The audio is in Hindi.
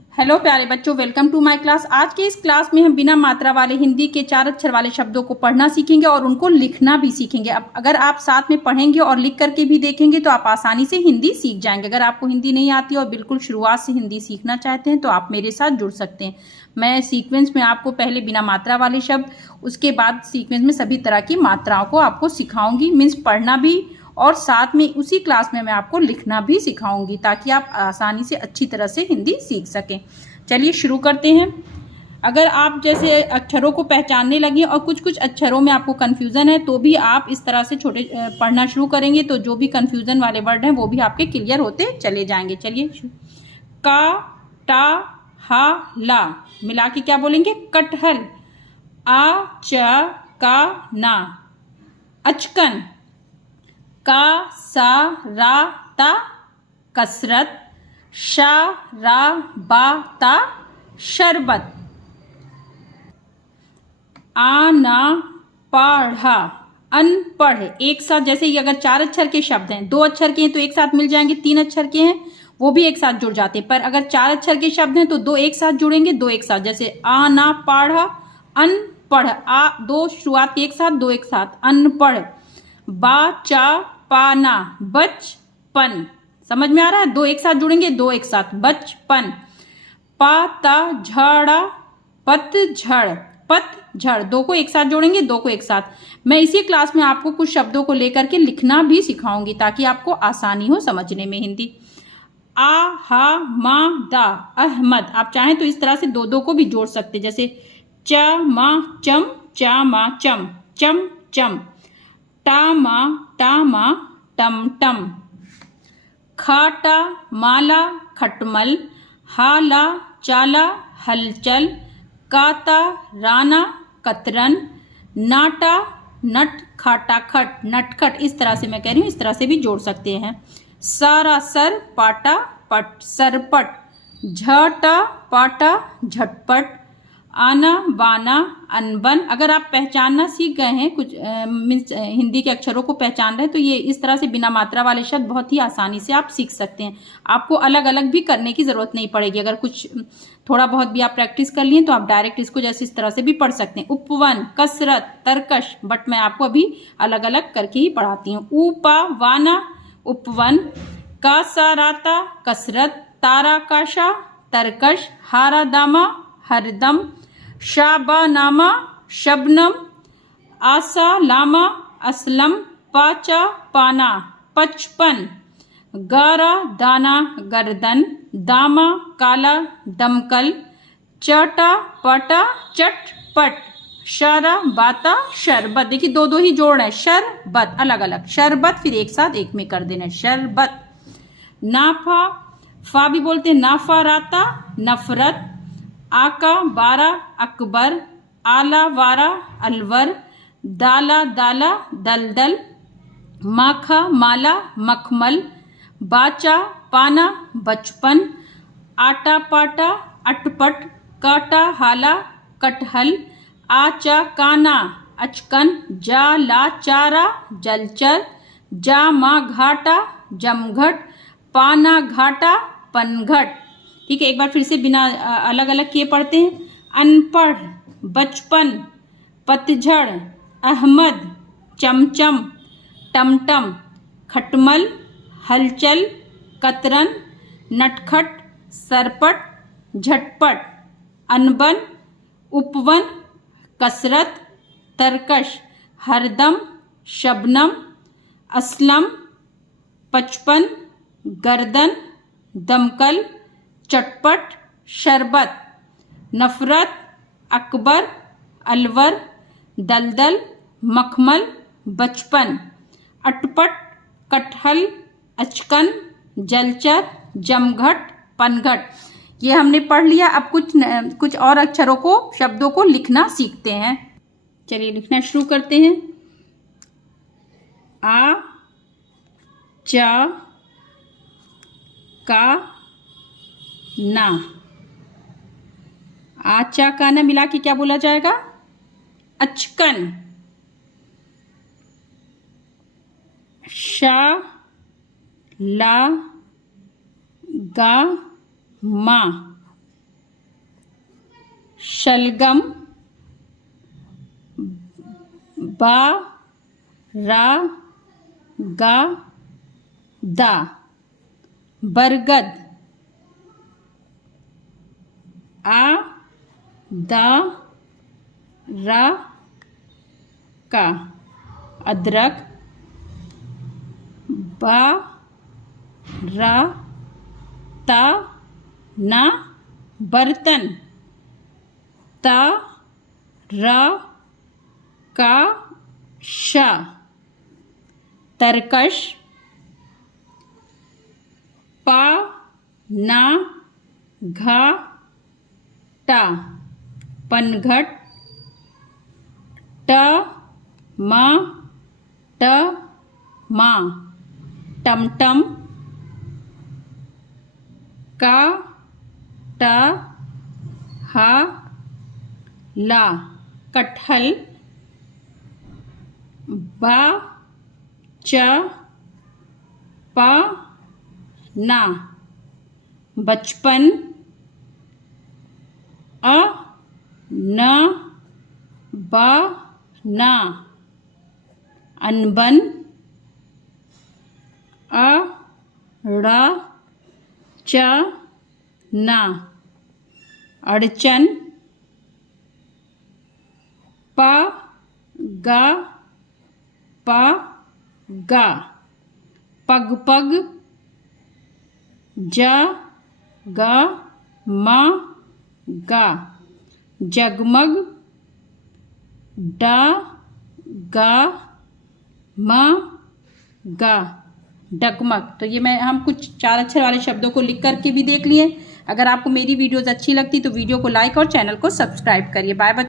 हेलो प्यारे बच्चों, वेलकम टू माय क्लास। आज के इस क्लास में हम बिना मात्रा वाले हिंदी के 4 अक्षर वाले शब्दों को पढ़ना सीखेंगे और उनको लिखना भी सीखेंगे। अब अगर आप साथ में पढ़ेंगे और लिख करके भी देखेंगे तो आप आसानी से हिंदी सीख जाएंगे। अगर आपको हिंदी नहीं आती और बिल्कुल शुरुआत से हिंदी सीखना चाहते हैं तो आप मेरे साथ जुड़ सकते हैं। मैं सीक्वेंस में आपको पहले बिना मात्रा वाले शब्द, उसके बाद सीक्वेंस में सभी तरह की मात्राओं को आपको सिखाऊंगी। मीन्स पढ़ना भी, और साथ में उसी क्लास में मैं आपको लिखना भी सिखाऊंगी ताकि आप आसानी से अच्छी तरह से हिंदी सीख सकें। चलिए शुरू करते हैं। अगर आप जैसे अक्षरों को पहचानने लगे और कुछ कुछ अक्षरों में आपको कन्फ्यूज़न है तो भी आप इस तरह से छोटे पढ़ना शुरू करेंगे तो जो भी कन्फ्यूज़न वाले वर्ड हैं वो भी आपके क्लियर होते चले जाएंगे। चलिए, का, टा, हा, ला मिला के क्या बोलेंगे? कटहल। आ, च, का, ना अचकन। का, सा, रा, ता कसरत। शा, रा, बा, ता शरबत। आना, पढ़ा अनपढ़। एक साथ, जैसे ये अगर 4 अक्षर के शब्द हैं, 2 अक्षर के हैं तो एक साथ मिल जाएंगे, 3 अक्षर के हैं वो भी एक साथ जुड़ जाते हैं। पर अगर 4 अक्षर के शब्द हैं तो 2 एक साथ जुड़ेंगे, 2 एक साथ। जैसे आना, पढ़ा, अनपढ़। आ 2 शुरुआत एक साथ, 2 एक साथ, अनपढ़। बाचा, पाना बचपन। समझ में आ रहा है? 2 एक साथ जुड़ेंगे, 2 एक साथ, बचपन। पाता, झड़ा पतझड़। पतझड़ 2 को एक साथ जोड़ेंगे, 2 को एक साथ। मैं इसी क्लास में आपको कुछ शब्दों को लेकर के लिखना भी सिखाऊंगी ताकि आपको आसानी हो समझने में हिंदी। आ, हा, मा, दा अहमद। आप चाहें तो इस तरह से 2 को भी जोड़ सकते, जैसे च, मा, चम, चा, मा, चम, चम चम। टा, मा, टम टम। खाटा, माला खटमल। हाला, चाला हलचल। काता, राना कतरन। नाटा, नट खाटा खट, नटखट। इस तरह से मैं कह रही हूँ, इस तरह से भी जोड़ सकते हैं। सारा सर, पाटा पट, सरपट। झटा, पाटा झटपट। आना, बाना अनबन। अगर आप पहचानना सीख गए हैं, कुछ मीन्स हिंदी के अक्षरों को पहचान रहे हैं तो ये इस तरह से बिना मात्रा वाले शब्द बहुत ही आसानी से आप सीख सकते हैं। आपको अलग अलग भी करने की जरूरत नहीं पड़ेगी। अगर कुछ थोड़ा बहुत भी आप प्रैक्टिस कर लिए तो आप डायरेक्ट इसको जैसे इस तरह से भी पढ़ सकते हैं। उपवन, कसरत, तरकश। बट मैं आपको अभी अलग अलग करके ही पढ़ाती हूँ। ऊपा, वाना उपवन। कासा, राता कसरत। तारा, काशा तरकश। हारा, दामा हरदम। शाबानामा शबनम। आसा, लामा असलम। पाचा, पाना पचपन। गारा, दाना गर्दन। दामा, काला दमकल। चटा, पटा चटपट। शरा, बाता शरबत। देखिए 2 ही जोड़ है, शरबत अलग अलग, शरबत फिर एक साथ एक में कर देना, शरबत। नाफा, फा भी बोलते हैं, नाफा राता नफरत। आका, बारा अकबर। आला, वारा अलवर। दाला, दाला दलदल। माखा, माला मखमल। बाचा, पाना बचपन। आटा, पाटा अटपट। काटा, हाला कटहल। आचा, काना अचकन। जा, ला, चारा जलचर। जा, मा, घाटा जमघट। पाना, घाटा पनघट। ठीक है, एक बार फिर से बिना अलग अलग किए पढ़ते हैं। अनपढ़, बचपन, पतझड़, अहमद, चमचम, टमटम, खटमल, हलचल, कतरन, नटखट, सरपट, झटपट। अनबन, उपवन, कसरत, तरकश, हरदम, शबनम, असलम, पचपन, गर्दन, दमकल, चटपट, शरबत। नफरत, अकबर, अलवर, दलदल, मखमल, बचपन। अटपट, कटहल, अचकन, जलचर, जमघट, पनघट। ये हमने पढ़ लिया। अब कुछ और अक्षरों को, शब्दों को लिखना सीखते हैं। चलिए लिखना शुरू करते हैं। आ, चा, का, ना। आचा, का, ना मिला के क्या बोला जाएगा? अचकन। शा, ला, गा, मा शलगम, बा रा गा दा, बरगद, आ दा रा का, अदरक, बा रा ता ना, बर्तन, ता रा का शा, तरकश, पा ना घा टा, पनघट, ट मा ट मा, टमटम, का टा हा ला, कटहल, बा च पा ना, बचपन, अ न बा ना, अनबन, अ ड़ा च ना, अड़चन, पा गा पा गा, पग पग, जा गा मा गा, जगमग, डा गा मा गा, डगमग। तो ये हम कुछ 4 अक्षर वाले शब्दों को लिख करके भी देख लिए। अगर आपको मेरी वीडियोस अच्छी लगती तो वीडियो को लाइक और चैनल को सब्सक्राइब करिए। Bye bye.